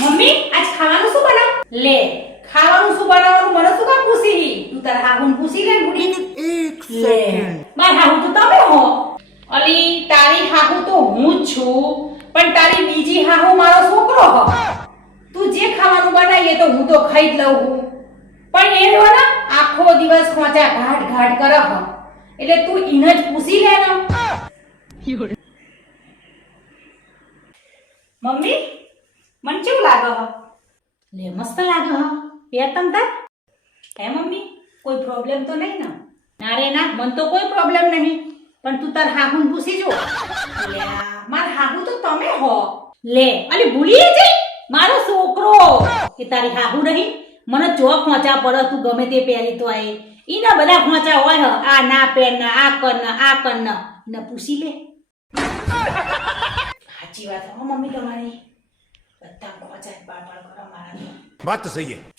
Mummy આજ ખાવાનું શું બનાવ? લે ખાવાનું શું બનાવવાનું મને શું કામ પૂછી? તું તાર હાહુને પૂછી લે બુડી. एक सेकंड માર હાહુ તો તમે હો. અલી તારી હાહુ તો હું જ છું, પણ તારી બીજી હાહુ મારો છોકરો હો. તું જે ખાવાનું બનાવીએ તો હું તો ખાઈ જ લઉં હું, પણ એ રહ્યો ને આખો દિવસ ખોંચા ઘાટ ઘાટ કરે હો, એટલે તું ઈને જ પૂછી લે ને. મમ્મી મને કેવું લાગે હ? લે મસ્ત લાગે હ. પહેર તમ તાર. હે મમ્મી કોઈ પ્રોબ્લેમ તો નહીં ને? ના રે ના, મને તો કોઈ પ્રોબ્લેમ નહીં, પણ તું તાર હાહુને પૂછી જો. લે માર હાહુ તો તમે હો. લે અલી ભૂલી જઈ મારો છોકરો કે તારી હાહુ નહીં. મને ચોક ખોંચા પડે તું ગમે તે પહેરી તો આય ઈના બધા ખોંચા હોય હ. આ ના પહેર ના, આ કર ના, આ કર ના, ને પૂછી લે. સાચી વાત હો મમ્મી તમારી, બધા ખોંચા બાળ બાળ કરો મારા. बात तो सही है.